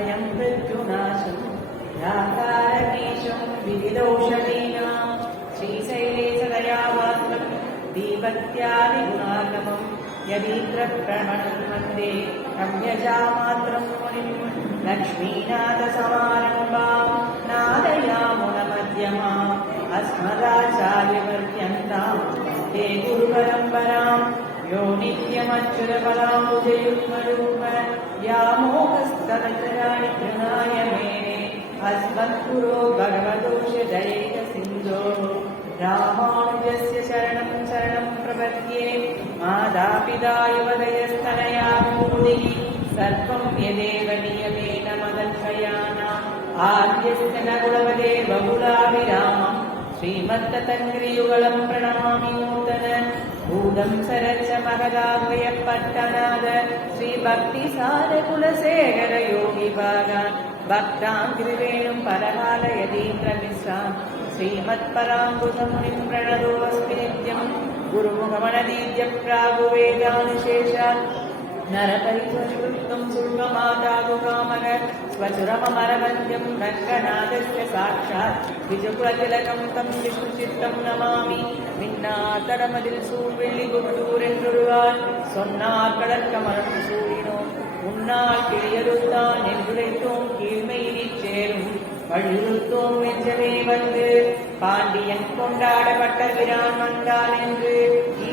भयं मृत्युनाशं याकारमीशं विविधौषधीनां श्रीशैलेशदयावास्तं दीपत्यादिगुणार्णवं यदीन्द्रप्रमणं वन्दे रम्यजामात्रं मुनिं लक्ष्मीनाथसमारम्भां नादयामुनमध्यमाम् अस्मदाचार्यपर्यन्तां ते गुरुपरम्परां यो नित्यमच्युतपदाम्बुजयुग्मरूप व्यामोहस्तदचराणि गृहाय मेने अस्मद्गुरो भगवतोषधैकसिन्धो रामानुजस्य शरणं शरणं प्रपद्ये मातापिता युवदयस्तनया मूर्तिः सर्वं यदेव नियमेन मदन्वयानाम् आद्यस्य न कुलपदे बहुलाभिरामम् श्रीमत्ततङ्ग्रियुगलं प्रणमामि नूतन भूतं सरच महदाद्वयपट्टनाद श्रीभक्तिसारकुलशेखर योगिभागान् भक्ताङ्घ्रिवेणुं परहालयतीन्द्रमिश्रान् श्रीमत्पराङ्कुशमुनिं प्रणतोऽस्मि नित्यं गुरुमुखमनदीद्य प्रागुवेदानुशेषात् नरपरिसुष्टुं शुल्कमादातुकामर स्वचुरममरवन्द्यं रङ्गनाथस्य साक्षात् द्विजकुलतिलकं तं विष्णुचित्तं नमामि மின்னாத்தடமதில் சூழ்வெள்ளி குட்டூரென்றுருவான் சொன்னார் கடற்கமரம் சூழினோம் உன்னால் கிளியருத்தான் என்றுரைத்தோம் கீழ்மையினிச் சேரும் வழியுறுத்தோம் வெஞ்சவே வந்து பாண்டியன் கொண்டாடப்பட்ட பிரான் வந்தான் என்று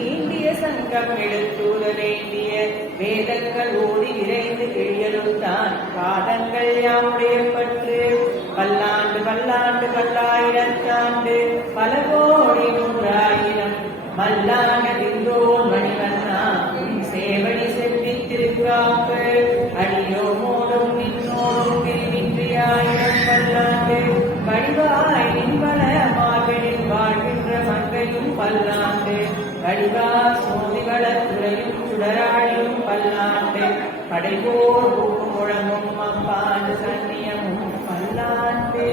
ஈண்டிய சங்கம் எடுத்துத வேண்டிய வேதங்கள் ஓடி விரைந்து கிழியலுத்தான் பாதங்கள் யாவுடைய பற்று பல்லாண்டு பல்லாண்டு பல்லாயிரத்தாண்டு பல கோடி நூறாயிரம் மல்லாண்டோ மணிவண்ணா சேவடி செவ்வி திருக்காப்பு அடியோ மோடும் நின்னோடும் பிரிவின்றியாயிரம் பல்லாண்டு வடிவாய் நின்பல மார்களில் வாழ்கின்ற மங்கையும் பல்லாண்டு வடிவா சோதிவள துறையும் சுடராழியும் பல்லாண்டு படைபோர் ஊக்கும் முழங்கும் அப்பாண்டு சன்னியமும் பல்லாண்டு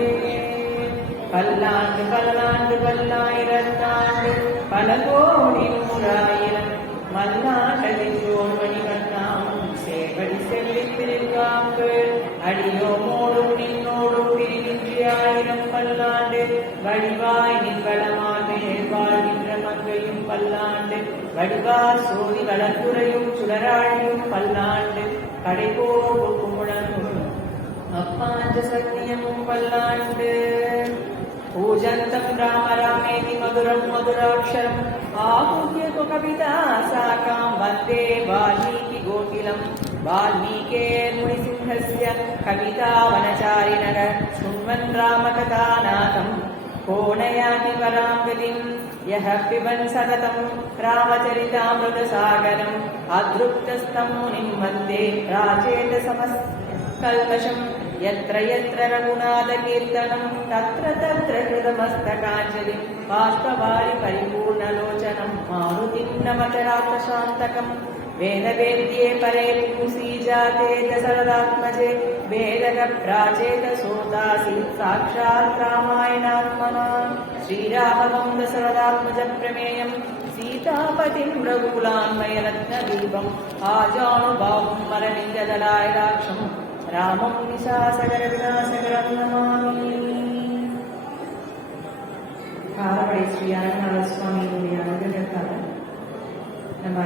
பல்லாண்டு பல்லாண்டு பல்லாயிரத்தாண்டு பல கோடி நூறாயிரம் மல்லாண்டோ மணிவண்ணாமும் சேவடி செல்லித்திருக்காப்பு அடியோ மோடும் நின்னோடும் பிரிவின்றி ஆயிரம் பல்லாண்டு வடிவாய் நின்வளமார்மேல் வாழ்கின்ற மங்கையும் பல்லாண்டு வடிவா சோதி வளத்துறையும் சுடராழியும் பல்லாண்டு கடைபோர் குமுழனும் அப்பாஞ்ச சத்தியமும் பல்லாண்டு पूजन्तं राम रामेति मधुरं मधुराक्षरम् आहूय कविता साकां वन्दे वाल्मीकिकोकिलं वाल्मीकेर्मुनिसिंहस्य कवितावनचारिणः शृण्वन् रामकथानाथं को नयाति परां गतिं यः पिबन् सततं रामचरितामृतसागरम् अदृप्तस्तं मुनिं वन्दे राचेतसमकल्मषम् यत्र यत्र रघुनाथकीर्तनं तत्र तत्र कृतमस्तकाञ्जलिं बाष्पवारि परिपूर्णलोचनं मारुतिं नमत राक्षसान्तकं वेदवेद्ये परे पुंसी जाते दशरथात्मजे वेदक प्राचेत सोतासि साक्षात् रामायणात्मना श्रीरामं दशरथात्मज प्रमेयं सीतापतिं रघुकुलान्मयरत्नदीपम् आजानुभावं मरविन्ददलायदाक्षम् रामं निशासकर विनाशकरं नमामि. காரமடை ஸ்ரீ அரங்கநாத சுவாமியினுடைய அனுகிரகத்தால நம்ம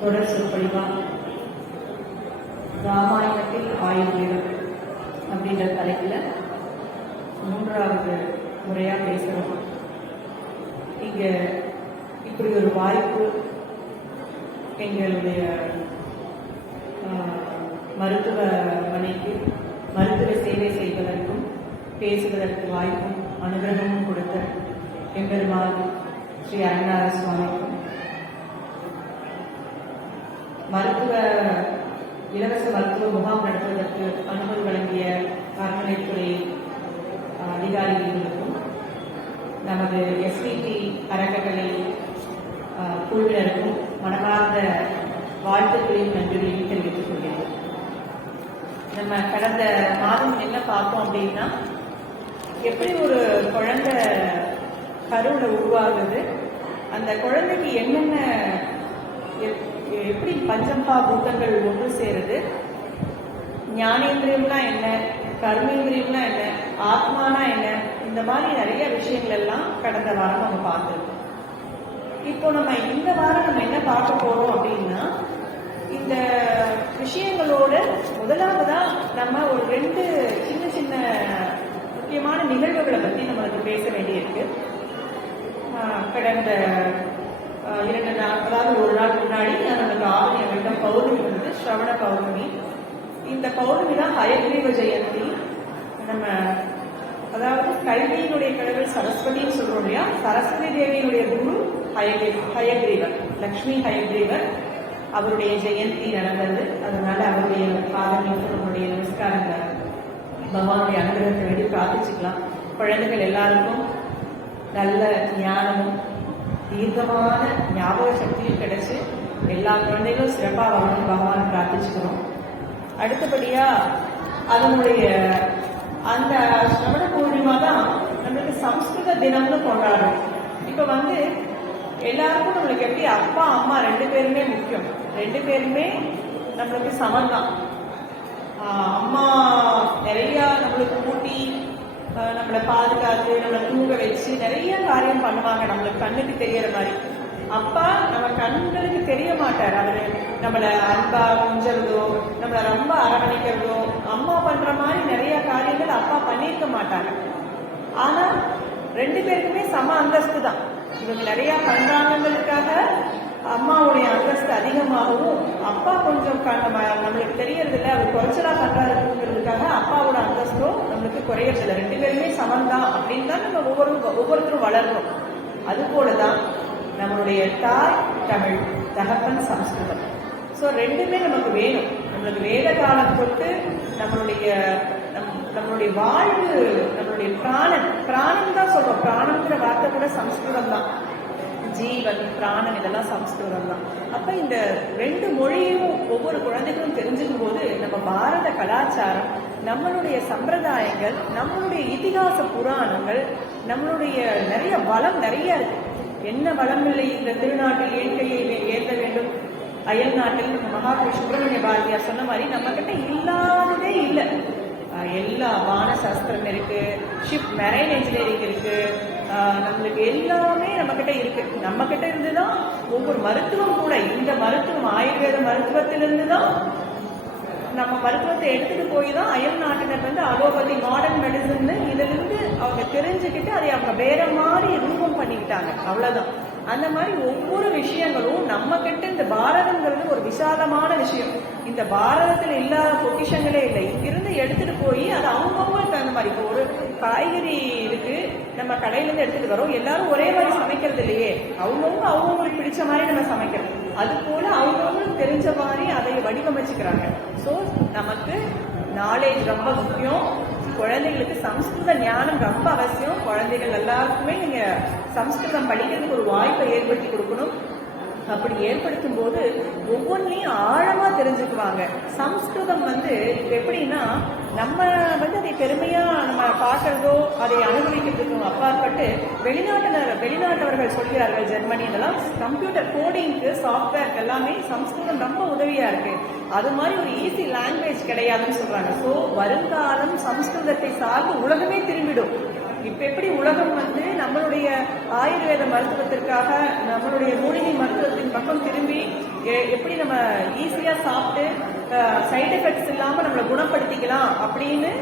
தொடர் சொற்பொழிவா ராமாயணத்தில் ஆயுர்வேதம் அப்படின்ற தலைப்பில் 3வது முறையா பேசுறோம். இங்க இப்படி ஒரு வாய்ப்பு எங்களுடைய மருத்துவமனைக்கு மருத்துவ சேவை செய்வதற்கும் பேசுவதற்கு வாய்ப்பும் அனுகிரகமும் கொடுத்த எம்பெருமான் ஸ்ரீ அரங்கநாத சுவாமிக்கும் இலவச மருத்துவ முகாம் நடத்துவதற்கு அனுமதி வழங்கிய அறநிலைத்துறை அதிகாரிகளுக்கும் நமது எஸ்பிடி அறக்கட்டளை குழுவினருக்கும் மனமார்ந்த வாழ்த்துக்களையும் நன்றிகளையும் தெரிவித்துக் கொள்கிறேன். நம்ம கடந்த மாதம் என்ன பார்த்தோம் அப்படின்னா, எப்படி ஒரு குழந்தை கருவுல உருவாகுது, அந்த குழந்தைக்கு என்னென்ன எப்படி பஞ்சம்பா பூதங்கள் ஒன்று சேருது, ஞானேந்திரியம்னா என்ன, கர்மேந்திரியம்னா என்ன, ஆத்மானா என்ன, இந்த மாதிரி நிறைய விஷயங்கள் எல்லாம் கடந்த வாரம் நம்ம பார்த்துருக்கோம். இப்போ நம்ம இந்த வாரம் நம்ம என்ன பார்க்க போறோம் அப்படின்னா, இந்த விஷயங்களோட முதலாவதா நம்ம ஒரு 2 சின்ன சின்ன முக்கியமான நிகழ்வுகளை பத்தி நம்மளுக்கு பேச வேண்டியிருக்கு. கடந்த 2 நாள், அதாவது ஒரு நாள் முன்னாடி நமக்கு ஆவணி அமிர்தம் பௌர்ணமி வந்து ஸ்ரவண பௌர்ணமி. இந்த பௌர்ணமி தான் ஹயக்ரீவ ஜெயந்தி. நம்ம அதாவது கல்வியினுடைய கடவுள் சரஸ்வதின்னு சொல்றோம் இல்லையா, சரஸ்வதி தேவியினுடைய குரு ஹயக்ரீவர், லக்ஷ்மி ஹயக்ரீவர், அவருடைய ஜெயந்தி நடந்தது. அதனால அவருடைய பாதங்களுக்கு நம்முடைய நமஸ்காரங்கள், பகவானுடைய அனுகிரகத்தை வேண்டி பிரார்த்திச்சுக்கலாம். குழந்தைகள் எல்லாருக்கும் நல்ல ஞானமும் தீர்க்கமான ஞாபக சக்தியும் கிடைச்சு எல்லா குழந்தைகளும் சிறப்பாக வரணும் பகவான் பிரார்த்திச்சுக்கிறோம். அடுத்தபடியா அதனுடைய அந்த ஸ்ரவண பூர்ணிமா தான் நம்மளுக்கு சம்ஸ்கிருத தினம்னு கொண்டாடுறோம். இப்ப வந்து எல்லாருக்கும் நம்மளுக்கு எப்படி அப்பா அம்மா 2 பேருமே முக்கியம், 2 பேருமே நம்மளுக்கு சமந்தான். அம்மா நிறைய நம்மளுக்கு கூட்டி நம்மளை பாதுகாத்து நம்மளை தூங்க வச்சு நிறைய காரியம் பண்ணுவாங்க நம்மளுக்கு கண்ணுக்கு தெரியற மாதிரி. அப்பா நம்ம கண்களுக்கு தெரிய மாட்டார். அவரு நம்மளை அன்பா கொஞ்சறதோ நம்மளை ரொம்ப அரவணைக்கிறதோ அம்மா பண்ற மாதிரி நிறைய காரியங்கள் அப்பா பண்ணியிருக்க மாட்டாங்க. ஆனா 2 பேருக்குமே சம அந்தஸ்து தான். இவங்க நிறைய பண்றாங்கிறதுக்காக அம்மாவுடைய அந்தஸ்து அதிகமாகவும், அப்பா கொஞ்சம் நம்மளுக்கு தெரியறது இல்லை, அவர் குறைச்சலா பண்றாருங்கிறதுக்காக அப்பாவோட அந்தஸ்தும் நம்மளுக்கு குறையறதில்லை. 2 பேருமே சமந்தான் அப்படின்னு தான் நம்ம ஒவ்வொருத்தரும் வளர்றோம். அது போலதான் நம்மளுடைய தாய் தமிழ், தகப்பன் சம்ஸ்கிருதம். ஸோ 2மே நமக்கு வேணும். நம்மளுக்கு வேத காலம் தொட்டு நம்மளுடைய வாழ்வு, நம்மளுடைய பிராணம் தான் சொல்றோம். பிராணம்ங்கிற வார்த்தை கூட சம்ஸ்கிருதம் தான். ஜீவன், பிராணம் இதெல்லாம் சம்ஸ்கிருதம் தான். அப்ப இந்த 2 மொழியும் ஒவ்வொரு குழந்தைகளும் தெரிஞ்சுக்கும் போது நம்ம பாரத கலாச்சாரம், நம்மளுடைய சம்பிரதாயங்கள், நம்மளுடைய இதிகாச புராணங்கள், நம்மளுடைய நிறைய வளம் நிறைய இருக்கு. என்ன வளம் இல்லை இந்த திருநாட்டில் இயற்கையை ஏற்க வேண்டும், அயல் நாட்டில் மகாகவி சுப்பிரமணிய பாரதியார் சொன்ன மாதிரி நம்ம கிட்ட இல்லாததே இல்லை. எல்லா வான சாஸ்திரம் இருக்கு, ஷிப் மெரைன் என்ஜினியரிங் இருக்கு, நம்மளுக்கு எல்லாமே நம்ம கிட்ட இருக்கு. நம்ம கிட்ட இருந்துதான் ஒவ்வொரு மருத்துவம் கூட, இந்த மருத்துவம் ஆயுர்வேத மருத்துவத்திலிருந்து தான் நம்ம மருத்துவத்தை எடுத்துட்டு போய் தான் அயல் நாட்டினர் வந்து அலோபதி மாடர்ன் மெடிசன் இதிலிருந்து அவங்க தெரிஞ்சுக்கிட்டு அதை அவங்க வேற மாதிரி ரூபம் பண்ணிக்கிட்டாங்க. அவ்வளவுதான். அந்த மாதிரி ஒவ்வொரு விஷயங்களும் நம்ம கிட்ட, இந்த பாரதங்கிறது ஒரு விசாலமான விஷயம். இந்த பாரதத்தில் இல்லாத பொக்கிஷங்களே இல்லை. இங்கிருந்து எடுத்துட்டு போய் அதை அவங்கவுங்களுக்கு தகுந்த மாதிரி, இப்போ ஒரு காய்கறி இருக்கு, நம்ம கடையில இருந்து எடுத்துட்டு வரோம், எல்லாரும் ஒரே மாதிரி சமைக்கிறது இல்லையே, அவங்கவுங்களுக்கு பிடிச்ச மாதிரி நம்ம சமைக்கிறோம். அது போல அவங்கவுங்களுக்கு தெரிஞ்ச மாதிரி அதை வடிவமைச்சுக்கிறாங்க. ஸோ நமக்கு நாலேஜ் ரொம்ப முக்கியம். குழந்தைகளுக்கு சம்ஸ்கிருத ஞானம் ரொம்ப அவசியம். குழந்தைகள் எல்லாருக்குமே நீங்க சம்ஸ்கிருதம் படிக்கிறதுக்கு ஒரு வாய்ப்பை ஏற்படுத்தி கொடுக்கணும். அப்படி ஏற்படுத்தும் போது ஒவ்வொன்றையும் ஆழமா தெரிஞ்சுக்குவாங்க. சம்ஸ்கிருதம் வந்து எப்படின்னா, நம்ம வந்து அதை பெருமையா நம்ம பார்க்கறதோ அதை அனுபவிக்கிறதுக்கும் அப்பாற்பட்டு வெளிநாட்டவர்கள் சொல்கிறார்கள், ஜெர்மனி இதெல்லாம் கம்ப்யூட்டர் கோடிங்க்கு, சாஃப்ட்வேருக்கு எல்லாமே சம்ஸ்கிருதம் ரொம்ப உதவியா இருக்கு. அது மாதிரி ஒரு ஈஸி லாங்குவேஜ் கிடையாதுன்னு சொல்றாங்க. ஸோ வருங்காலம் சம்ஸ்கிருதத்தை சார்ந்து உலகமே திரும்பிடும். இப்ப எப்படி உலகம் வந்து நம்மளுடைய ஆயுர்வேத மருத்துவத்திற்காக நம்மளுடைய மூலிகை மருத்துவத்தின் பக்கம் திரும்பி எப்படி நம்ம ஈஸியா சாப்பிட்டு சைடு எஃபெக்ட்ஸ் இல்லாம நம்மளை குணப்படுத்திக்கலாம் அப்படின்னு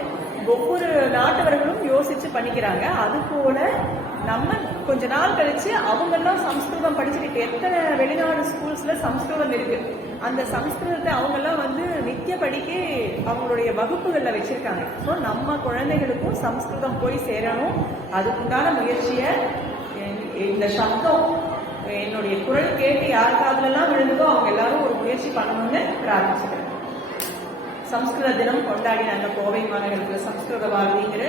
ஒவ்வொரு நாட்டவர்களும் யோசிச்சு பண்ணிக்கிறாங்க. அது போல நம்ம கொஞ்ச நாள் கழிச்சு அவங்கெல்லாம் சம்ஸ்கிருதம் படிச்சுட்டு, எத்தனை வெளிநாடு ஸ்கூல்ஸ்ல சம்ஸ்கிருதம் இருக்கு, அந்த சம்ஸ்கிருதத்தை அவங்கெல்லாம் வந்து நித்திய படிக்க அவங்களுடைய வகுப்புகள்ல வச்சிருக்காங்க. ஸோ நம்ம குழந்தைகளுக்கும் சம்ஸ்கிருதம் போய் சேரணும். அதுக்குண்டான முயற்சியை, இந்த சப்தம் என்னுடைய குரல் கேட்டு யாருக்காதுலாம் விழுந்ததோ அவங்க எல்லாரும் ஒரு முயற்சி பண்ணணும்னு பிரார்த்திச்சுக்கிறேன். சம்ஸ்கிருத தினம் கொண்டாடினாங்க கோவை மாநகரத்தில். சம்ஸ்கிருத பாரதிங்கிற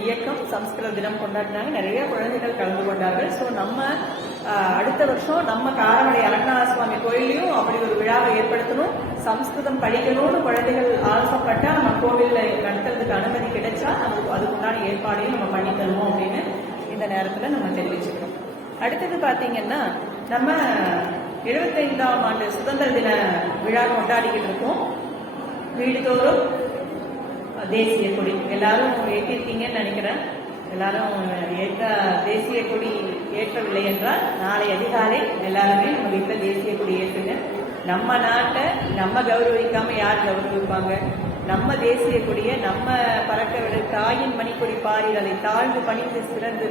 இயக்கம் சம்ஸ்கிருத தினம் கொண்டாடினாங்க. நிறைய குழந்தைகள் கலந்து கொண்டார்கள். ஸோ நம்ம அடுத்த வருஷம் நம்ம காரமடை அரங்கநாத சுவாமி கோயிலையும் அப்படி ஒரு விழாவை ஏற்படுத்தணும். சம்ஸ்கிருதம் படிக்கணும்னு குழந்தைகள் ஆசைப்பட்டா நம்ம கோவிலில் நடத்துறதுக்கு அனுமதி கிடைச்சா நமக்கு அதுக்குண்டான ஏற்பாடையும் நம்ம பண்ணி தருவோம் அப்படின்னு இந்த நேரத்தில் நம்ம தெரிவிச்சுக்கிறோம். அடுத்தது பார்த்தீங்கன்னா, நம்ம 75ஆம் ஆண்டு சுதந்திர தின விழா கொண்டாடிக்கிட்டு இருக்கோம். வீடுதோறும் தேசிய கொடி எல்லாரும் ஏற்றிருக்கீங்கன்னு நினைக்கிறேன். எல்லாரும் தேசிய கொடி ஏற்றவில்லை என்றால் நாளை அதிகாலை எல்லாருமே நம்ம வீட்டில் தேசிய கொடி ஏற்றுங்க. நம்ம நாட்டை நம்ம கௌரவிக்காம யார் கௌரவிப்பாங்க? நம்ம தேசிய கொடியை நம்ம பறக்க விட தாயின் மணிக்கொடி பாரில் அதை தாழ்ந்து பணிந்து சிறந்து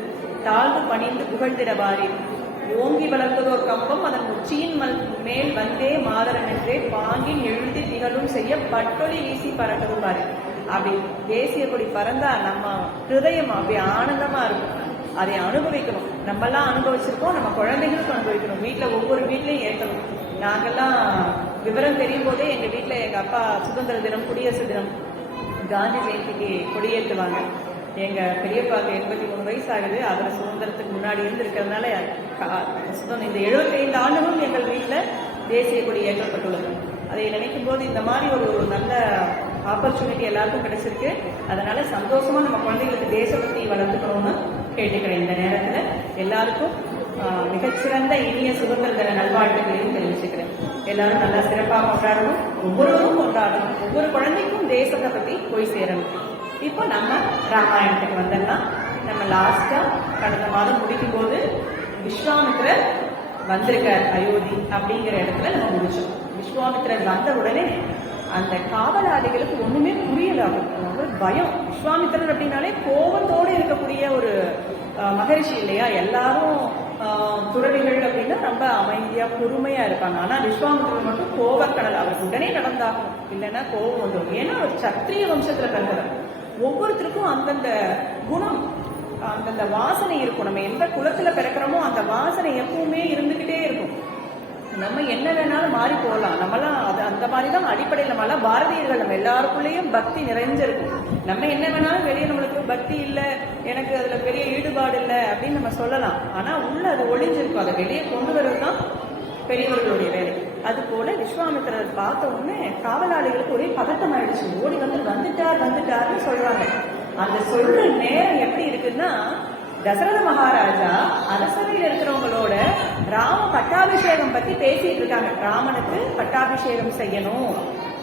தாழ்ந்து பணிந்து புகழ்ந்திட பாரில் ஓங்கி வளர்ந்ததோர் கம்பம் அதன் உச்சியின் மேல் வந்தே மாதரன் என்றே பாங்கின் எழுதி திகழும் செய்ய பட்டொலி வீசி பறக்கதும் பாரு. அப்படி தேசிய கொடி பறந்தா நம்ம ஹிருதயம் அப்படி ஆனந்தமா இருக்கும். அதை அனுபவிக்கணும். நம்மெல்லாம் அனுபவிச்சிருக்கோம், நம்ம குழந்தைகளுக்கும் அனுபவிக்கணும். வீட்டில் ஒவ்வொரு வீட்லையும் ஏற்றணும். நாங்கெல்லாம் விவரம் தெரியும் போதே எங்க வீட்டில் எங்க அப்பா சுதந்திர தினம், குடியரசு தினம், காந்தி ஜெயந்திக்கு கொடியேற்றுவாங்க. எங்க பெரியப்பாக்கு 83 வயசு ஆகுது. அவர் சுதந்திரத்துக்கு முன்னாடி இருந்து இருக்கிறதுனால இந்த 75 ஆண்டுகளும் எங்கள் வீட்டில் தேசிய கொடி ஏற்றப்பட்டுள்ளது. அதை நினைக்கும் போது இந்த மாதிரி ஒரு நல்ல ஆப்பர்ச்சுனிட்டி எல்லாருக்கும் கிடைச்சிருக்கு. அதனால சந்தோஷமா நம்ம குழந்தைகளுக்கு தேசபக்தி வளர்த்துக்கணும்னு கேட்டுக்கிறேன். இந்த நேரத்தில் எல்லாருக்கும் மிகச்சிறந்த இனிய சுதந்திர தின நல்வாழ்த்துக்களையும் தெரிவிச்சுக்கிறேன். எல்லாரும் நல்லா சிறப்பாக கொண்டாடணும், ஒவ்வொருவரும் கொண்டாடணும், ஒவ்வொரு குழந்தைக்கும் தேசத்தை பத்தி போய் சேரணும். இப்போ நம்ம ராமாயணத்துக்கு வந்தோம்னா, நம்ம லாஸ்டா கடந்த மாதம் முடிக்கும் போது விஸ்வாமித்திரர் வந்திருக்கார் அயோத்தி அப்படிங்கிற இடத்துல நம்ம முடிச்சோம். விஸ்வாமித்திரர் வந்த உடனே அந்த காவலாளிகளுக்கு ஒண்ணுமே புரியல. ஒரு பயம். விஸ்வாமித்திரர் அப்படின்னாலே கோபத்தோடு இருக்கக்கூடிய ஒரு மகரிஷி இல்லையா? எல்லாரும் துறவிகள் அப்படின்னா ரொம்ப அமைதியா பொறுமையா இருப்பாங்க. ஆனா விஸ்வாமித்திரர் மட்டும் கோபக்கடல். அவருக்கு உடனே நடந்தாகும், இல்லைன்னா கோபம் வந்துடும். ஏன்னா அவர் சத்திரிய வம்சத்துல பிறந்தவர். ஒவ்வொருத்தருக்கும் அந்தந்த குணம், அந்தந்த வாசனை இருக்கும். நம்ம எந்த குலத்துல பிறக்கிறோமோ அந்த வாசனை எப்பவுமே இருந்துகிட்டே இருக்கும். நம்ம என்ன வேணாலும் மாறி போகலாம். நம்மளாம் அது அந்த மாதிரிதான் அடிப்படையில் நம்மளாம் பாரதியர்கள். நம்ம எல்லாருக்குள்ளேயும் பக்தி நிறைஞ்சிருக்கும். நம்ம என்ன வேணாலும் வெளியே நம்மளுக்கு பக்தி இல்லை, எனக்கு அதுல பெரிய ஈடுபாடு இல்லை அப்படின்னு நம்ம சொல்லலாம். ஆனா உள்ள அது ஒளிஞ்சிருக்கும். அதை வெளியே கொண்டு வர்றதுதான் பெரியவர்களுடைய வேலை. அது போல விஸ்வாமித்திரர் பார்த்த உடனே காவலாளிகளுக்கு ஒரே பதட்டம் ஆயிடுச்சு. ஓடி வந்துட்டாருன்னு சொல்றாங்க. அந்த சொல்ற நேரம் எப்படி இருக்குன்னா, தசரத மகாராஜா அரசவையில் இருக்கிறவங்களோட ராம பட்டாபிஷேகம் பத்தி பேசிட்டு இருக்காங்க. ராமனுக்கு பட்டாபிஷேகம் செய்யணும்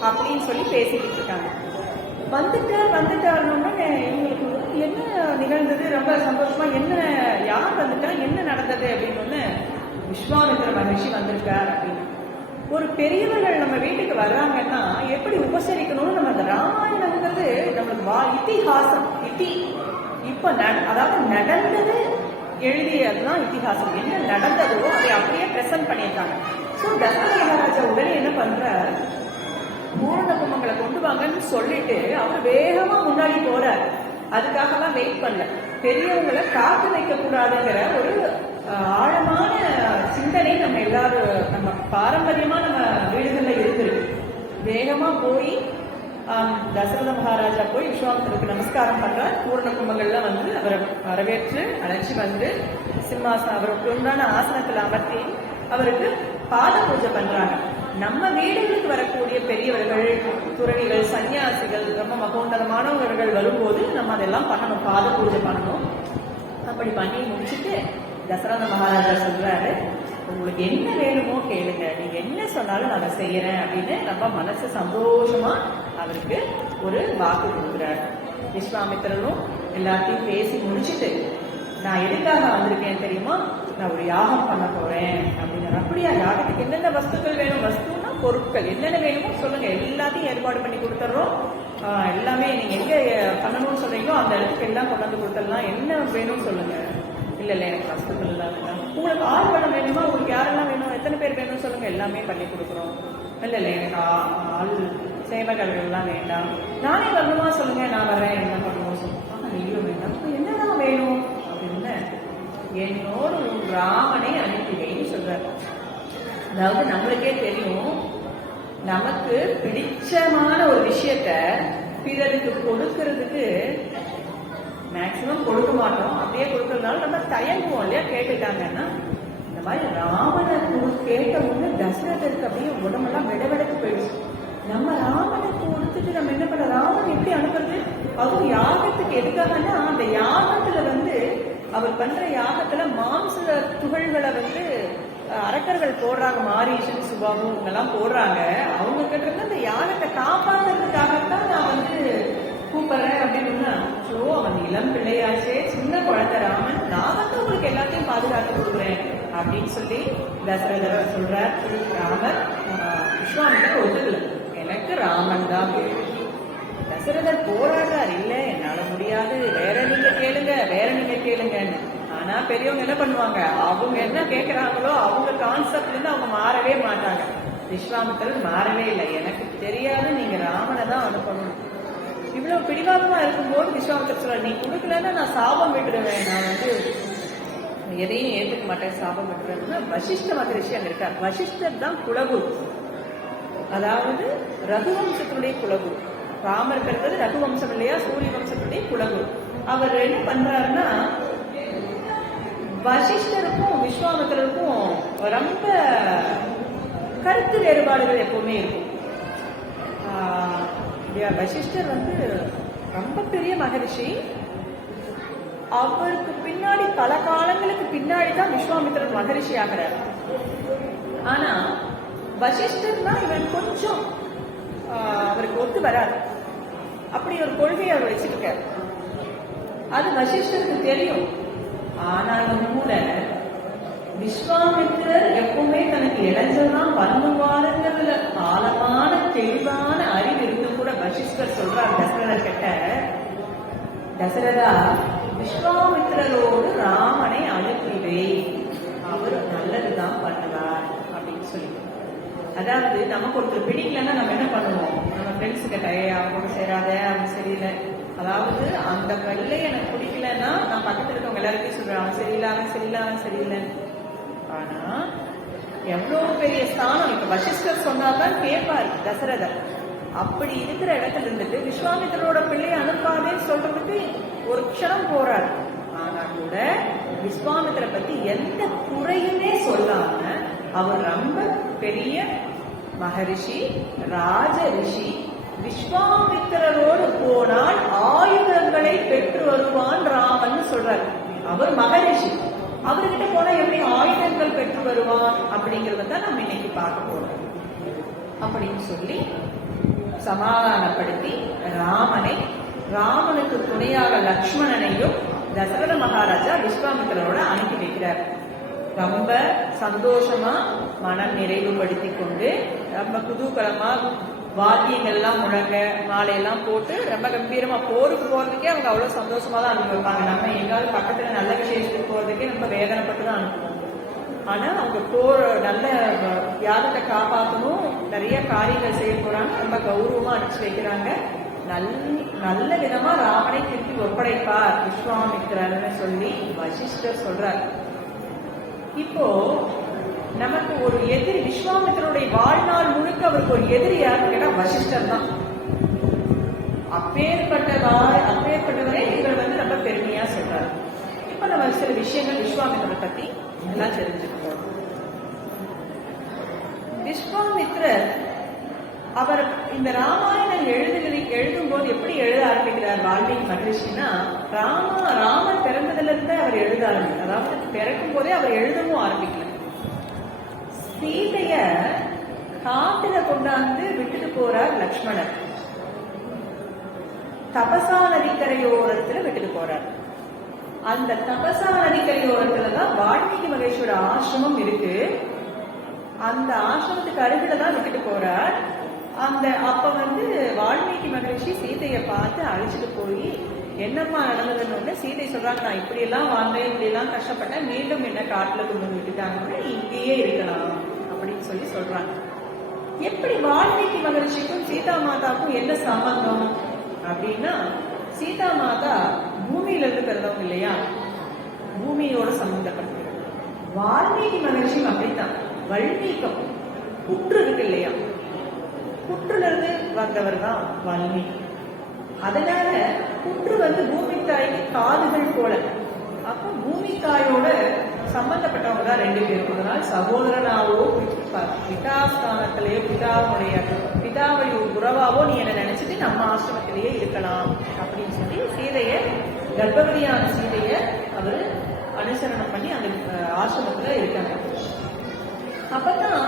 அப்படின்னு சொல்லி பேசிட்டு இருக்காங்க. வந்துட்டாருன்னு இவங்களுக்கு என்ன நிகழ்ந்தது, ரொம்ப சந்தோஷமா, என்ன யார் வந்துட்டா, என்ன நடந்தது அப்படின்னு விஸ்வாமித்திர மகிழ்ச்சி வந்திருக்கார் அப்படின்னு. ஒரு பெரியவர்கள் நம்ம வீட்டுக்கு வர்றாங்கன்னா எப்படி உபசரிக்கணும்னு நம்ம அந்த ராமாயணங்கிறது நம்மளுக்கு இத்திஹாசம். இப்ப அதாவது நடந்தது எழுதியதுதான் இத்திஹாசம். என்ன நடந்ததோ அதை அப்படியே பிரசன்ட் பண்ணியிருக்காங்க. ஸோ தசரத மகாராஜா உடனே என்ன பண்ற, பூரண கும்பங்களை கொண்டு வாங்கன்னு சொல்லிட்டு அவர் வேகமா முன்னாடி போறார். அதுக்காகலாம் வெயிட் பண்ணல. பெரியவங்களை காத்து வைக்க கூடாதுங்கிற ஒரு ஆழமான சிந்தனை நம்ம எல்லாரும், நம்ம பாரம்பரியமா நம்ம வீடுகள்ல இருக்குது. வேகமா போய் தசரத மகாராஜா போய் விஸ்வாமித்திரருக்கு நமஸ்காரம் பண்றார். பூரண கும்பங்கள்லாம் அவரை வரவேற்று அழைச்சி சிம்மாசனம் அவருக்கு உண்டான ஆசனத்துல அமர்த்தி அவருக்கு பாத பூஜை பண்றாங்க. நம்ம வீடுகளுக்கு வரக்கூடிய பெரியவர்கள், துறவிகள், சன்னியாசிகள், ரொம்ப மகோன்னதமானவர்கள் வரும்போது நம்ம அதெல்லாம் பண்ணணும், பாத பூஜை பண்ணணும். அப்படி பண்ணி முடிச்சுட்டு தசரத மகாராஜா சொல்றாரு, உங்களுக்கு என்ன வேணுமோ கேளுங்க, நீங்க என்ன சொன்னாலும் நான் செய்யறேன் அப்படின்னு நம்ம மனசு சந்தோஷமா அவருக்கு ஒரு வாக்கு கொடுக்குறாரு. விஸ்வாமித்திரரும் எல்லாத்தையும் பேசி முடிச்சுட்டு, நான் எதுக்காக வந்திருக்கேன் தெரியுமா, நான் ஒரு யாகம் பண்ண போறேன் அப்படின்னா. அப்படியா, யாகத்துக்கு என்னென்ன வஸ்துக்கள் வேணும்? வஸ்துன்னா பொருட்கள், என்னென்ன வேணுமோ சொல்லுங்க, எல்லாத்தையும் ஏற்பாடு பண்ணி கொடுத்துட்றோம். எல்லாமே நீங்க எங்க பண்ணணும்னு சொல்றீங்களோ அந்த இடத்துக்கு எல்லாம் கொண்டு வந்து கொடுத்துடலாம். என்ன வேணும்னு சொல்லுங்க. இல்ல எனக்கு வஸ்துக்கள் எல்லாம் வேணும். உங்களுக்கு ஆள் பணம் வேணுமா? உங்களுக்கு யாரெல்லாம் வேணும், எத்தனை பேர் வேணும்னு சொல்லுங்க, எல்லாமே பண்ணி கொடுக்குறோம். இல்ல எனக்கு ஆள் சேவகர்கள் எல்லாம் வேண்டாம், நானே வரணுமா சொல்லுங்க, நான் வரேன், என்ன பண்ணணும் சொல்லுங்க. நீங்களும் வேண்டாம், என்னதான் வேணும் அப்படின்னு, என்னோட ஒரு ராமனை அனுப்பிவைன்னு சொல்றாரு. அதாவது நம்மளுக்கே தெரியும், நமக்கு பிடிச்சமான ஒரு விஷயத்த பிறருக்கு கொடுக்கறதுக்கு மேக்சிமம் கொடுக்க மாட்டோம். அப்படியே கொடுக்கறதுனால நம்ம தயங்குவோம் இல்லையா. கேட்டுட்டாங்கன்னா இந்த மாதிரி ராமனை கேட்ட உடனே தசரதருக்கு அப்படியே உடம்பெல்லாம் விடவிடக்கு போயிடுச்சு. நம்ம ராமனுக்கு கொடுத்துட்டு நம்ம என்ன பண்ண, ராமன் எப்படி அனுப்புறது? அதுவும் யாகத்துக்கு எதுக்காகனா, அந்த யாகத்துல அவர் பண்ற யாகத்துல மாம்ச துகள்களை அரக்கர்கள் போடுறாங்க. மாரீஷன், சுபாவும் இவங்கெல்லாம் போடுறாங்க. அவங்க கிட்ட இருந்து அந்த யாகத்தை காப்பாற்றுறதுக்காகத்தான் நான் கூப்பிட்டு இளம் பிள்ளையாச்சே, சின்ன குழந்தை ராமன், நான் வந்து உங்களுக்கு எல்லாத்தையும் பாதுகாத்து கொடுக்குறேன் அப்படின்னு சொல்லி தசரதர் சொல்றார். ராமர் விஸ்வாமித்திரர் ஒத்துக்கல, எனக்கு ராமன் தான் வேணும். தசரதர் போராடுறார், இல்ல என்னால முடியாது, வேற நீங்க கேளுங்கன்னு. ஆனா பெரியவங்க என்ன பண்ணுவாங்க, அவங்க என்ன கேட்கிறாங்களோ அவங்க கான்செப்ட்ல இருந்து அவங்க மாறவே மாட்டாங்க. விஸ்வாமித்திரர் மாறவே இல்லை, எனக்கு தெரியாது, நீங்க ராமனை தான் அனுப்பணும். இவ்வளவு பிடிவாதமா இருக்கும்போது விஸ்வாமித்திரர் சொல்ற, நீ கொடுக்கலன்னா நான் சாபம் விட்டுடுவேன், நான் வந்து எதையும் ஏற்றுக்க மாட்டேன், சாபம் விட்டுறேன்னா வசிஷ்ட மகரிஷி அங்க இருக்கார். வசிஷ்டர் தான் குலகுரு, அதாவது ரகுவம்சத்தினுடைய குலகுரு. ராமர் பிறந்தது ரகுவம்சம் இல்லையா, சூரிய வம்சத்துடைய குலகுரு. அவர் என்ன பண்றாருன்னா, வசிஷ்டருக்கும் விஸ்வாமித்திரருக்கும் ரொம்ப கருத்து வேறுபாடுகள் எப்பவுமே இருக்கும். வசிஷ்டர் வந்து ரொம்ப பெரிய மகரிஷி, அவருக்கு பின்னாடி பல காலங்களுக்கு பின்னாடி தான் விஸ்வாமித்திரர் மகரிஷி ஆகிறார். ஆனா வசிஷ்டர் தான் இவர் கொஞ்சம் அவருக்கு ஒத்து வராது, அப்படி ஒரு கொள்கையை அவர் வச்சிருக்கார். அது வசிஷ்டருக்கு தெரியும். ஆனாலும் கூட விஸ்வாமித்திரர் எப்பவுமே தனக்கு இளைஞர்தான் பண்ணுவாருங்கிறதுல ஆழமான தெளிவான அறிவு இருந்தும் கூட வசிஷ்டர் சொல்றார் தசரதர் கிட்ட, தசரதா விஸ்வாமித்திரரோடு ராமனை அனுப்பிவே, அவர் நல்லதுதான் பண்ணுவார் அப்படின்னு சொல்லி. அதாவது நமக்கு ஒருத்தர் பிடிக்கலன்னா நம்ம என்ன பண்ணுவோம், நம்ம ஃப்ரெண்ட்ஸுக்கு அவங்க சேராத, அவங்க சரியில்லை, அதாவது அந்த பல்ல எனக்கு பிடிக்கலன்னா நான் பக்கத்துல இருக்கவங்க எல்லாருக்கும் சொல்றேன், அவன் சரியில்லை. ஆனா எவ்வளவு பெரிய ஸ்தானம், இப்ப வசிஷ்டர் சொன்னாதான் கேட்பாரு தசரதர். அப்படி இருக்கிற இடத்துல இருந்துட்டு விஸ்வாமித்திரோட பிள்ளையை அனுப்பாதேன்னு சொல்றதுக்கு ஒரு க்ஷணம் போறாரு. ஆனா கூட விஸ்வாமித்திர பத்தி எந்த குறையுமே சொல்லாம, அவர் ரொம்ப பெரிய மகரிஷி, ராஜ ரிஷி, விஸ்வாமித்திரரோடு போனால் ஆயுதங்களை பெற்று வருவான் ராமன் சொல்றாரு. அவர் மகரிஷி, அவர்கிட்ட போனா எப்படி ஆயுதங்கள் பெற்று வருவான் அப்படிங்கறத தான் நம்ம இன்னைக்கு பார்க்க போறோம் அப்படின்னு சொல்லி சமாதானப்படுத்தி ராமனுக்கு துணையாக லக்ஷ்மணனையும் தசரத மகாராஜா விஸ்வாமித்திரரோட அனுப்பி வைக்கிறார். ரொம்ப சந்தோஷமா மனம் நிறைவுபடுத்தி கொண்டு ரொம்ப குதூகலமா வாத்தியங்கள்லாம் முழங்க, மாலையெல்லாம் போட்டு ரொம்ப கம்பீரமா போருக்கு போறதுக்கே அவங்க அவ்வளவு சந்தோஷமா தான் அனுப்பி வைப்பாங்க. நம்ம எங்காவது பக்கத்துல நல்ல விஷயத்துக்கு போறதுக்கே ரொம்ப வேதனைப்பட்டு தான் அனுப்புவோம். ஆனா அவங்க நல்ல யாகத்தை காப்பாற்றணும், நிறைய காரியங்கள் செய்ய போறாங்க, ரொம்ப கௌரவமா அனுப்பிச்சு வைக்கிறாங்க. நல்ல விதமா ராமனை திருப்பி ஒப்படைப்பார் விஸ்வாமித்திரர்னு சொல்லி வசிஷ்டர் சொல்றார். இப்போ நமக்கு ஒரு எதிரி, விஸ்வாமித்திரருடைய வாழ்நாள் முழுக்க அவருக்கு ஒரு எதிரி யாருன்னு கேட்டா வசிஷ்டர் தான். அப்பேற்பட்டவரை இவர் வந்து ரொம்ப பெருமையா சொல்றாரு. இப்ப நம்ம சில விஷயங்கள் விஸ்வாமித்திரரை பத்தி எல்லாம் தெரிஞ்சுக்கிறோம். விஸ்வாமித்திரர் அவர் இந்த ராமாயணம் எழுதும் போது எப்படி எழுத ஆரம்பிக்கிறார் வால்மீகி மகரிஷினா, ராமர் பிறந்ததுல இருந்து அவர் எழுத ஆரம்பிக்கிறார். அதாவது பிறக்கும் போதே அவர் எழுதவும் ஆரம்பிக்கல. சீதைய காட்டுல கொண்டாந்து விட்டுட்டு போறார் லக்ஷ்மணர், தபசா நதிக்கரையோரத்துல விட்டுட்டு போறார். அந்த தபசா நதிக்கரையோரத்துலதான் வால்மீகி மகேஷோட ஆசிரமம் இருக்கு. அந்த ஆசிரமத்துக்கு அருகில்தான் விட்டுட்டு போறார். அப்ப வந்து வால்மீகி மகரிஷி சீதைய பார்த்து அழைச்சிட்டு போய் என்னம்மா நடந்ததுன்னு சீதை சொல்றாங்க, நான் இப்படி எல்லாம் வாழ்ந்தேன், இப்படி எல்லாம் கஷ்டப்பட்டேன், மீண்டும் என்ன காட்டுல கொண்டு விட்டுட்டாங்க, இங்கேயே இருக்கலாம் அப்படின்னு சொல்லி சொல்றாங்க. எப்படி வால்மீகி மகரிஷிக்கும் சீதா மாதாவுக்கும் என்ன சம்பந்தம் அப்படின்னா, சீதா மாதா பூமியில இருந்து பிறந்தவங்க இல்லையா, பூமியோட சம்பந்தப்பட்டது. வால்மீகி மகரிஷியும் அப்படித்தான். வல்மீகம் புற்று இருக்கு இல்லையா, புற்றுல இருந்து வந்தவர் தான் வால்மீகி. அதனால புற்று வந்து பூமி தாய்க்கு காதுகள் போல. அப்ப பூமி தாயோட சம்பந்தப்பட்டவங்க தான் ரெண்டு பேரும். அதனால சகோதரனாவோ பிதாஸ்தானத்திலேயோ பிதாவுடைய உறவாவோ நீ என்ன நினைச்சிட்டு நம்ம ஆசிரமத்திலேயே இருக்கலாம் அப்படின்னு சொல்லி சீதைய, கர்ப்பவதியான சீதைய அவர் அனுசரணம் பண்ணி அந்த ஆசிரமத்துல இருக்காங்க. அப்பதான்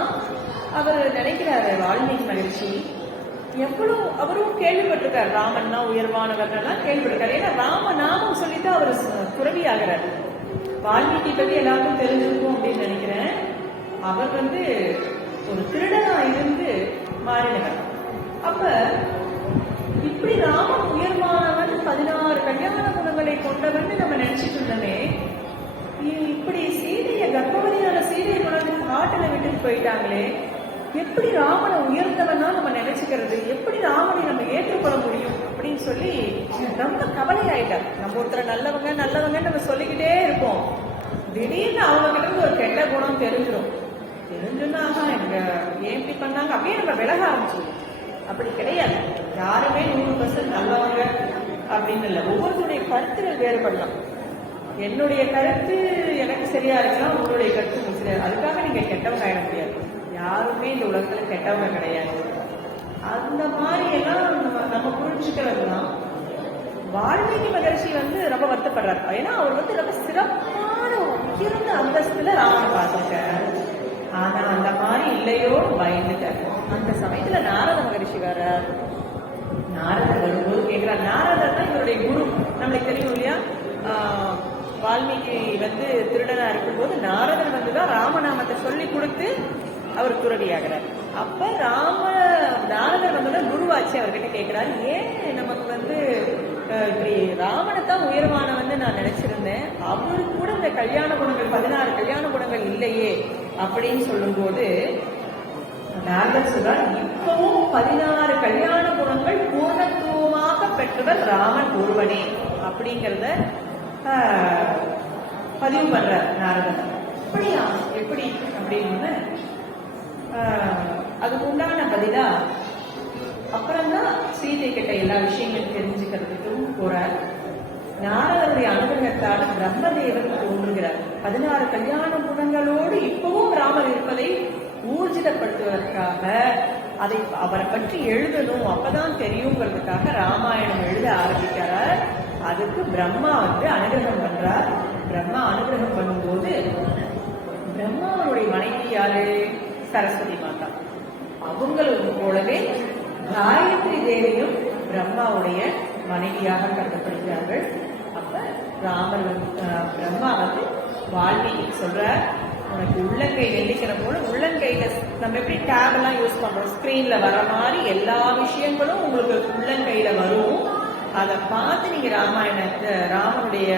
அவர் நினைக்கிறாரு வால்மீகி மகிழ்ச்சி, எவ்வளவு அவரும் கேள்விப்பட்டிருக்காரு. ராமன்னா உயர்வானவர்கள்லாம் கேள்விப்பட்டிருக்காரு. ஏன்னா ராமநாமம் சொல்லிட்டு அவர் துறவி ஆகிறார். வால்மீகி பத்தி எல்லாருக்கும் தெரிஞ்சிருக்கும் அப்படின்னு நினைக்கிறேன். அவர் ஒரு திருடனா இருந்து மாறினவர். அப்ப இப்படி ராமன் உயர்வானவன் 16 கல்யாண குணங்களை கொண்டவன் நம்ம நினைச்சிட்டு இருந்தோமே, இப்படி சீதைய கர்ப்பவதியான சீதையை கொண்டு காட்டுல விட்டுட்டு போயிட்டாங்களே, எப்படி ராமனை உயர்ந்தவனா நம்ம நினைச்சுக்கிறது, எப்படி ராமனை நம்ம ஏற்றுக்கொள்ள முடியும் அப்படின்னு சொல்லி ரொம்ப கவலையாயிட்டார். நம்ம ஒருத்தர நல்லவங்க நல்லவங்க நம்ம சொல்லிக்கிட்டே இருப்போம். திடீர்னு அவங்க கிட்ட ஒரு கெட்ட குணம் தெரிஞ்சிடும். தெரிஞ்சுன்னா எனக்கு ஏன் இப்படி பண்ணாங்க அப்படியே நம்ம விலக ஆரம்பிச்சிடும். அப்படி கிடையாது. யாருமே 100% நல்லவங்க அப்படின்னு இல்லை. ஒவ்வொருத்தருடைய கருத்துகள் வேறுபடலாம். என்னுடைய கருத்து எனக்கு சரியா இருக்கலாம், உங்களுடைய கருத்து சரியா. அதுக்காக நீங்க கெட்டவங்க ஆயிட முடியாது. யாருமே இந்த உலகத்துல கெட்டவங்க கிடையாது. அந்த மாதிரி எல்லாம் நம்ம புரிஞ்சுக்கிறதுலாம் வால்மீகி மகர்ஷி ரொம்ப வருத்தப்படுறாரு. ஏன்னா அவர் ரொம்ப சிறப்பான உயர்ந்த அந்தஸ்துல ராமனை பார்த்திருக்காரு. ஆனா அந்த மாதிரி இல்லையோ பயந்துட்டார். அந்த சமயத்துல நாரத மகரிஷி வர, நாரதர் வரும்போது கேட்கிறார். நாரதர் தான் இவருடைய குரு. நம்மளுக்கு தெரியும் இல்லையா, வால்மீகி திருடனா இருக்கும்போது நாரதர் வந்துதான் ராமநாமத்தை சொல்லி கொடுத்து அவர் துறவியாகிறார். அப்ப நாரதர் வந்துதான் குருவாச்சு. அவர்கிட்ட கேட்கிறாரு, ஏன் நமக்கு இப்படி ராமனைத்தான் உயர்வான நான் நினைச்சிருந்தேன், அவரு கூட இந்த கல்யாண குணங்கள் 16 கல்யாண குணங்கள் இல்லையே அப்படின்னு சொல்லும் போது நாரதர் சொல்றார், இப்பவும் 16 கல்யாண குணங்கள் பூர்ணத்துவமாக பெற்றவர் ராமன் ஒருவனே அப்படிங்கிறத பதிவு பண்றார் நாரதர். அப்படியா எப்படி அப்படின்னு அதுக்கு உண்டான பதிலா அப்புறம்தான் சீதை கிட்ட எல்லா விஷயங்களும் தெரிஞ்சுக்கிறதுக்கும் போறார். நாரதருடைய அனுகிரகத்தால் பிரம்மதேவன் தோன்றுகிறார். 16 கல்யாண குணங்களோடு இப்பவும் ராமர் இருப்பதை ஊர்ஜிதப்படுத்துவதற்காக அவரை பற்றி எழுதணும், அப்பதான் தெரியுங்கிறதுக்காக ராமாயணம் எழுத ஆரம்பிக்கிறார். அதுக்கு பிரம்மா அனுகிரகம் பண்றார். பிரம்மா அனுகிரகம் பண்ணும்போது பிரம்மாவுடைய மனைவி யாரு? சரஸ்வதி மாதா. அவங்களுக்கு போலவே காயத்ரி தேவியும் பிரம்மாவுடைய மனைவியாக கருதப்படுகிறார்கள். அப்ப ராமர் பிரம்மா வால்மீகி சொல்ற, உனக்கு உள்ளங்கை நெல்லிக்கிற போல உள்ளங்கையில நம்ம எப்படி டேப் எல்லாம் யூஸ் பண்றோம், ஸ்கிரீன்ல வர மாதிரி எல்லா விஷயங்களும் உங்களுக்கு உள்ளங்கையில வரும். அதை பார்த்து நீங்க ராமனுடைய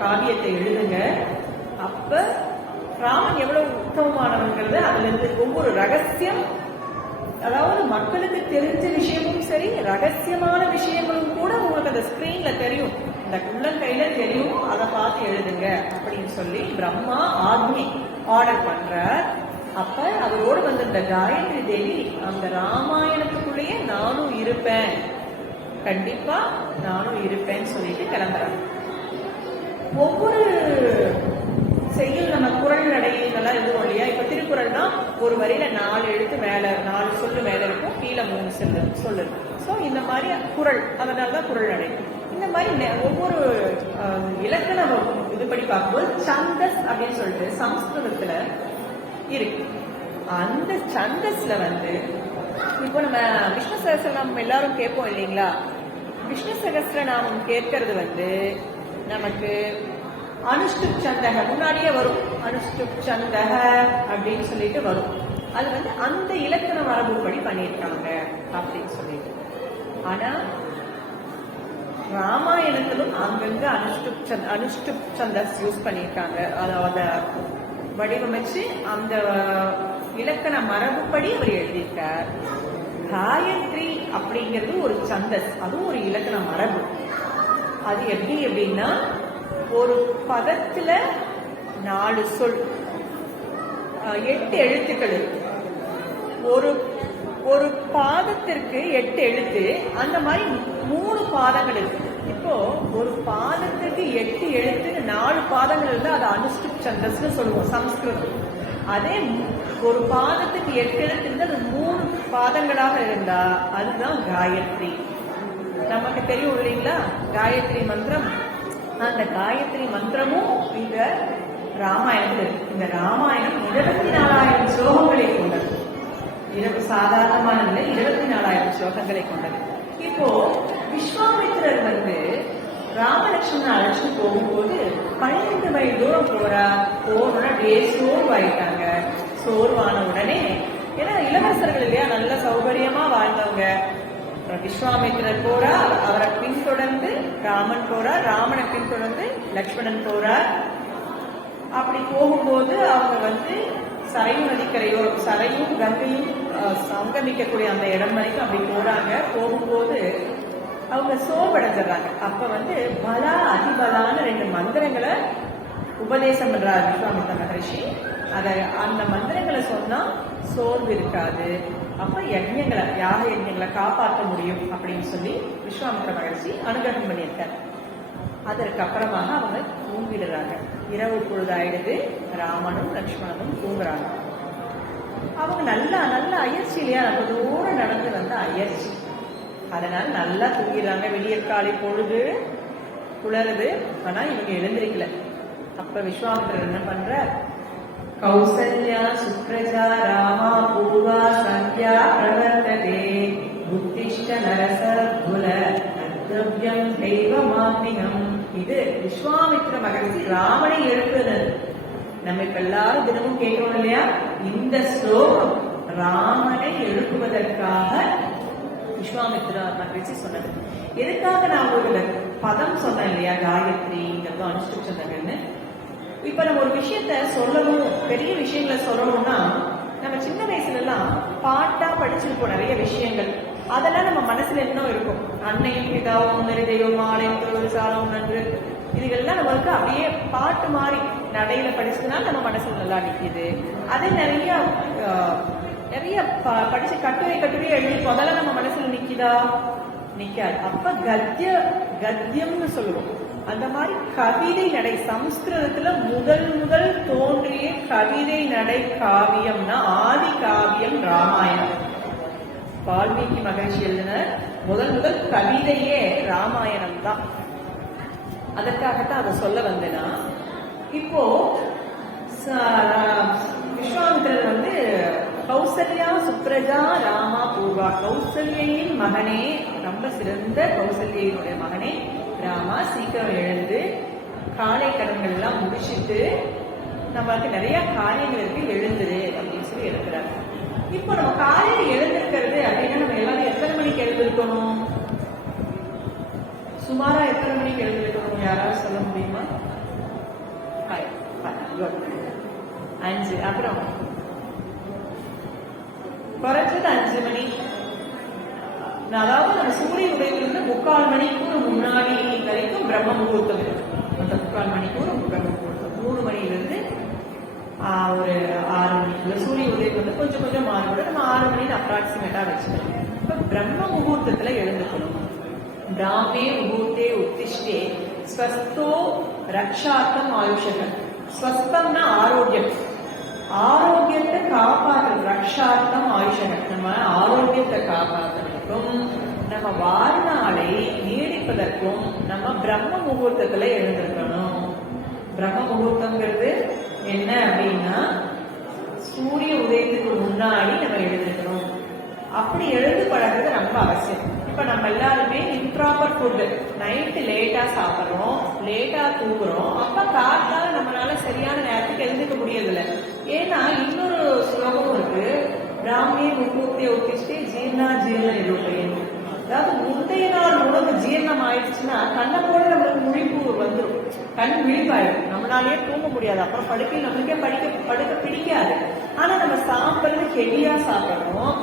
காவியத்தை எழுதுங்க. அப்ப ராமன் எவ்வளவு உத்தமமானவங்கிறது அதுல இருந்து ஒவ்வொரு ரகசியம், அதாவது மக்களுக்கு தெரிஞ்ச விஷயமும் சரி, ரகசியமான விஷயங்களும் கூட உங்களுக்கு அந்த ஸ்கிரீன்ல தெரியும், இந்த உள்ளங்கையில தெரியும், அதை பார்த்து எழுதுங்க அப்படின்னு சொல்லி பிரம்மா ஆர்டர் பண்ற. அப்ப அவரோடு வந்திருந்த காயத்ரி தேவி அந்த ராமாயணத்துக்குள்ளேயே நானும் இருப்பேன், கண்டிப்பா நானும் இருப்பேன்னு சொல்லிட்டு கிளம்புறாங்க. ஒவ்வொரு செய்யுள் நம்ம குரல் நடையெல்லாம் எழுதுவோம் இல்லையா. இப்ப திருக்குறள்னா ஒரு வரியில 4 எழுத்து மேல 4 சொல்லு மேல இருக்கும், கீழே 3 சொல்லு. சோ இந்த மாதிரி குரல், அதனாலதான் குரல் நடை. இந்த மாதிரி ஒவ்வொரு இலக்கண இதுபடி பார்க்கும்போது சந்தஸ் அப்படின்னு சொல்லிட்டு சமஸ்கிருதத்துல இருக்கு. அந்த சந்தஸ்ல இப்போ நம்ம விஷ்ணு சகஸ்ரநாமம் எல்லாரும் கேட்போம் இல்லைங்களா. விஷ்ணு சகஸ்ரநாமம் கேட்கறது நமக்கு அனுஷ்டுப் சந்தக முன்னாடியே வரும். அனுஷ்டுப் சந்தக அப்படின்னு சொல்லிட்டு வரும். அது அந்த இலக்கண மரபுப்படி பண்ணியிருக்காங்க அப்படின்னு சொல்லிட்டு. ஆனா ராமாயணத்திலும் அங்கங்க அனுஷ்டுப் சந்தஸ் யூஸ் பண்ணியிருக்காங்க. அத வடிவமைச்சு அந்த இலக்கண மரபுப்படி அவர் எழுதியிருக்கார். காயத்ரி அப்படிங்கிறது ஒரு சந்தஸ், அதுவும் ஒரு இலக்கண மரபு. அது எப்படி அப்படின்னா, ஒரு பதத்துல 4 சொல், 8 எழுத்துக்கள் இருக்கு. ஒரு பாதத்திற்கு 8 எழுத்து, அந்த மாதிரி 3 பாதங்கள் இருக்கு. இப்போ ஒரு பாதத்திற்கு 8 எழுத்து 4 பாதங்கள் இருந்தா அது அனுஷ்டுப் சந்தஸ்னு சொல்லுவோம் சமஸ்கிருதம். அதே ஒரு பாதத்துக்கு 8 எழுத்து இருந்தா அது 3 பாதங்களாக இருந்தா அதுதான் காயத்ரி. நமக்கு தெரியும் இல்லைங்களா காயத்ரி மந்திரம். அந்த காயத்ரி மந்திரமும் இந்த ராமாயணத்தில் இருக்கு. இந்த ராமாயணம் 24,000 ஸ்லோகங்களை கொண்டது. சாதாரணமான நிலை 24,000 ஸ்லோகங்களை கொண்டது. இப்போ விஸ்வாமித்திரர் ராமலட்சுமணன் அழைச்சிட்டு போகும்போது 12 மைல் தூரம் போனோட அப்படியே சோர்வாயிட்டாங்க. சோர்வான உடனே, ஏன்னா இளவரசர்கள் இல்லையா, நல்ல சௌகரியமா வாழ்ந்தவங்க. விஸ்வாமித்திரர் போறார், அவரை பின்தொடர்ந்து ராமன் போறார், ராமனை பின்தொடர்ந்து லட்சுமணன் போறார். அப்படி போகும்போது அவங்க சரையு நதிக்கரையோ, சரையும் கங்கையும் சங்கமிக்கக்கூடிய அந்த இடம் வரைக்கும் அப்படி போறாங்க. போகும்போது அவங்க சோர்வடைஞ்சிடறாங்க. அப்ப பலா அதிபலான 2 மந்திரங்களை உபதேசம் பண்றாரு விஸ்வாமித்திர மகரிஷி. அந்த மந்திரங்களை சொன்னா சோர்வு இருக்காது, அப்ப யஜ்ஞங்களை, யாக யஜ்ஞங்களை காப்பாற்ற முடியும் அப்படின்னு சொல்லி விஸ்வாமித்திர மகரிஷி அனுகிரகம் பண்ணியிருக்காரு. அதற்கு அப்புறமாக அவங்க தூங்கிடுறாங்க. இரவு பொழுதாயிடுது, ராமனும் லட்சுமணனும் தூங்குறாங்க. அவங்க நல்ல அயற்சி இல்லையா, நம்ம தூரம் நடந்து வந்த அயற்சி, அதனால நல்லா தூங்கிடுறாங்க. விடியற்காலை பொழுது புலருது, ஆனா இவங்க எழுந்திருக்கல. அப்ப விஸ்வாமித்திரர் என்ன பண்ற, கௌசல்யா சுப்ரஜா ராமா பூர்வா சந்தியா பிரவர்த்ததே புத்திஷ்ட நரசகுல அத்ரவ்யம் தெய்வமாத்மிகம். இது விஸ்வாமித்திர மகரிஷி ராமனை எழுப்புறது. நம்ம இப்ப எல்லாரும் தினமும் கேட்கிறோம் இல்லையா, இந்த ஸ்லோகம் ராமனை எழுப்புவதற்காக விஸ்வாமித்திர மகரிஷி சொன்னது. எதுக்காக நான் ஒரு பதம் சொன்னேன் இல்லையா, காயத்ரிங்கிறதும் அனுஷ்டிச்சு சொன்னதுன்னு. இப்ப நம்ம ஒரு விஷயத்த சொல்லணும், பெரிய விஷயங்களை சொல்லணும்னா, நம்ம சின்ன வயசுல எல்லாம் பாட்டா படிச்சிருப்போம் நிறைய விஷயங்கள். அதெல்லாம் நம்ம மனசுல இன்னும் இருக்கும். அன்னையும் பிதாவும் முன்னறி தெய்வம் ஆலயம் ஒரு சாலம் நன்று, இதுகள்லாம் நம்மளுக்கு அப்படியே பாட்டு மாதிரி நடையில படிச்சதுனால நம்ம மனசுல நல்லா நிக்குது. அதே நிறைய படிச்சு கட்டுரை எழுதி அதெல்லாம் நம்ம மனசுல நிக்குதா, நிக்காது. அப்ப கத்தியம்னு சொல்லுவோம். அந்த மாதிரி கவிதை நடை, சம்ஸ்கிருதத்துல முதல் தோன்றிய கவிதை நடை காவியம்னா ஆதி காவியம் ராமாயணம். வால்மீகி மகரிஷி எழுதின முதல் கவிதையே ராமாயணம் தான். அதற்காகத்தான் அதை சொல்ல வந்தேன்னா, இப்போ விஸ்வாமித்திரர் கௌசல்யா சுப்ரஜா ராமா பூர்வா, கௌசல்யின் மகனே, ரொம்ப சிறந்த கௌசல்யினுடைய மகனே ராமா, சீக்கிரம் எழுந்து காலை கடன்கள் எல்லாம் முடிச்சுட்டு நம்மளுக்கு நிறைய காரியங்கள் இருக்கு, எழுந்துரு அப்படின்னு சொல்லி எழுதுறாங்க. இப்போ நம்ம காலையில எழுந்திருக்கிறது அப்படின்னா நம்ம எல்லாரும் எத்தனை மணிக்கு எழுந்திருக்கணும், சுமாரா எத்தனை மணிக்கு எழுந்திருக்கணும், யாராவது சொல்ல முடியுமா? 5. அப்புறம் குறைஞ்சது 5 மணி. அதாவது நம்ம சூரிய உதயத்திலிருந்து 3/4 மணிக்கூர் முன்னாடி வரைக்கும் பிரம்ம முகூர்த்தம் இருக்கு. அந்த 3/4 மணிக்கூர் பிரம்ம முகூர்த்தம். 3 மணிலிருந்து ஒரு 6 மணிக்குள்ள சூரிய உதயம் கொஞ்சம் மாறுபடும். நம்ம 6 மணின்னு அப்ராக்சிமேட்டா வச்சுக்கணும். இப்ப பிரம்ம முகூர்த்தத்துல எழுந்துக்கணும். பிராமே முகூர்த்தே உத்திஷ்டே ஸ்வஸ்தோ ரக்ஷார்த்தம் ஆயுஷகன். ஸ்வஸ்தம்னா ஆரோக்கியம், ஆரோக்கியத்தை காப்பாற்ற ரக்ஷார்த்தம் ஆயுஷகன். நம்ம ஆரோக்கியத்தை காப்பாற்றுறதுக்கும் நம்ம வாழ்நாளை நீடிப்பதற்கும் நம்ம பிரம்ம முகூர்த்தத்துல எழுந்திருக்கணும். பிரம்ம முகூர்த்தம்ங்கிறது என்ன அப்படின்னா, சூரிய உதயத்துக்கு முன்னாடி நம்ம எழுந்திருக்கணும். அப்படி எழுந்து பழகிறது ரொம்ப அவசியம். இப்ப நம்ம எல்லாருமே இம்ப்ராப்பர் ஃபுட், நைட்டு லேட்டா சாப்பிட்றோம், லேட்டா தூங்குறோம். அப்ப காத்தால நம்மளால சரியான நேரத்துக்கு எழுந்துக்க முடியறதில்ல. ஏன்னா இன்னொரு ஸ்லோகமும் இருக்கு, பிராமே முகூர்த்திய உத்திஷ்டே ஜீர்ணா ஜீர்ண நிரூபையன். அதாவது முந்தைய நாள் உணவு ஜீரணம் ஆயிடுச்சுன்னா கண்ணை போல நம்மளுக்கு முழிப்பு வந்துடும், கண் விழிப்பாயிடும், நம்மளாலேயே தூங்க முடியாது. அப்புறம் படுக்கையில் நம்மளுக்கே படுக்க பிடிக்காது. ஆனா நம்ம சாப்பிட்றது ஹெவியா சாப்பிட்றோம்,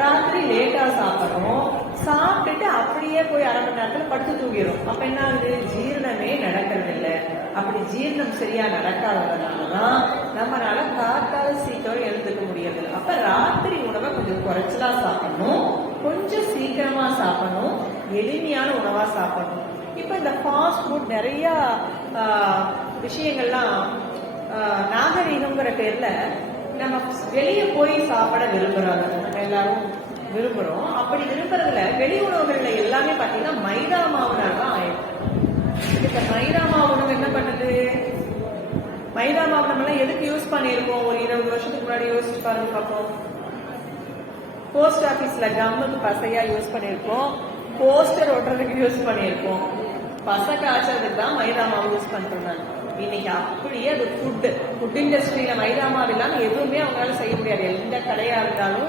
ராத்திரி லேட்டா சாப்பிட்றோம், சாப்பிட்டுட்டு அப்படியே போய் 1/2 மணி நேரத்துல படுத்து தூங்கிடும். அப்ப என்ன ஆகுது, ஜீரணமே நடக்கிறது இல்லை. அப்படி ஜீரணம் சரியா நடக்காததுனாலதான் நம்மளால காத்தால சீக்கிரம் எழுந்துக்க முடியாது. அப்ப ராத்திரி உணவை கொஞ்சம் குறைச்சலா சாப்பிடணும், கொஞ்சம் சீக்கிரமா சாப்பிடணும், எளிமையான உணவா சாப்பிடணும். இப்ப இந்த ஃபாஸ்ட் ஃபுட் நிறைய விஷயங்கள்லாம் நாகரீகம்ங்கிற பேர்ல நம்ம வெளியே போய் சாப்பிட விரும்புறாங்க, நம்ம எல்லாரும் விரும்புறோம். அப்படி விரும்புறதுல வெளி உணவுகள்ல எல்லாமே பாத்தீங்கன்னா மைதா மாவுனால தான் ஆயிடும். இந்த மைதா மாவு உணவு என்ன பண்ணுது, மைதா மாவு நம்ம எல்லாம் எதுக்கு யூஸ் பண்ணிருக்கோம்? ஒரு 20 வருஷத்துக்கு முன்னாடி யோசிச்சு பாருங்க பார்ப்போம். போஸ்ட் ஆபீஸ்ல கம்முக்கு பசையா யூஸ் பண்ணியிருக்கோம், போஸ்டர் ஒட்டுறதுக்கு யூஸ் பண்ணியிருக்கோம், பசை காய்ச்சறதுக்கு தான் மைதா மாவு யூஸ் பண்றோம். நான் இன்னைக்கு அப்படியே அது ஃபுட் இண்டஸ்ட்ரியில மைதா மாவு இல்லாம எதுவுமே அவங்களால செய்ய முடியாது. எந்த கடையா இருந்தாலும்